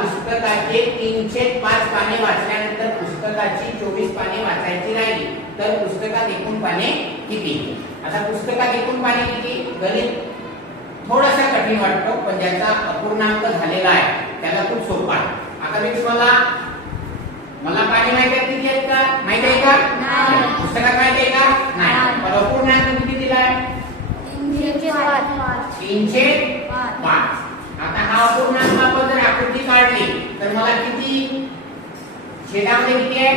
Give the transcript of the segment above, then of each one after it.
पुस्तकाचे 305 पाने वाचल्यानंतर पुस्तकाची 24 पाने वाचायची राहिली तर पुस्तकात एकूण पाने किती? आता पुस्तकात एकूण पाने किती? गणित थोडासा कठीण वाटतो पण ज्याचा अपूर्णांक झालेला आहे त्याला खूप सोपा आहे. आता मी तुम्हाला मला पाने माहिती आहे किती आहेत का? माहिती आहे का? नाही. पुस्तकात माहिती आहे का? नाही. पण अपूर्णांक किती दिलाय? 305. आता हा अपूर्णांक आपण जर आकृती काढली तर मला किती छेदामध्ये किती आहे?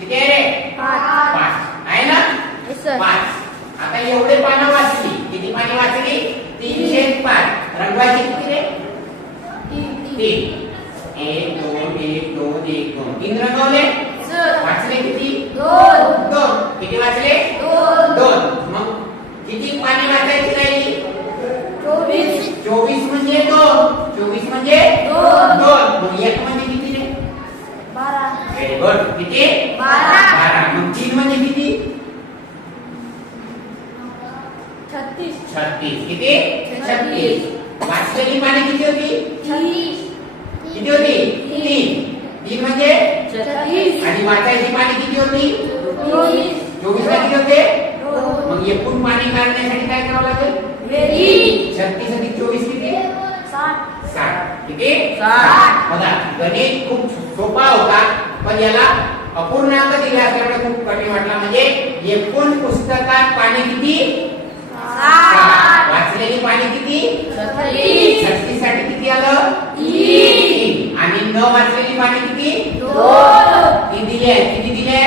किती आहे रे? 5 आहे ना? 5. आता एवढे पानं वाचली. किती पाने वाचली? 305. रंगवायची किती रे? 3. 1 2 1 2 1 2 3 रंगवले. वाचले किती? 2. किती वाचले? 2. मग किती पाने वाचायची राहिली? 24 म्हणजे 2. 24 म्हणजे 2. मग 1 म्हणजे किती रे? 12. Very good. किती? 12. मग 3 म्हणजे किती? 36. किती? 36. वाचलेली पाने किती होती? किती होती? 3 म्हणजे 36. आणि वाचायची पाने किती होती? 24 ला किती होते? मग एकूण पाने काढण्यासाठी काय करावं लागेल? 36 अधिक 24 किती? 60. किती? 60. बघा गणित खूप सोपा होता पण याला अपूर्णांक दिला असल्यामुळे खूप कठीण वाटला. म्हणजे एकूण पुस्तकात पाने किती? 60. वाचलेली पाने किती? 36 साठी किती आलं? 3. आणि न वाचलेली पाने किती? 2. किती दिले? किती दिले?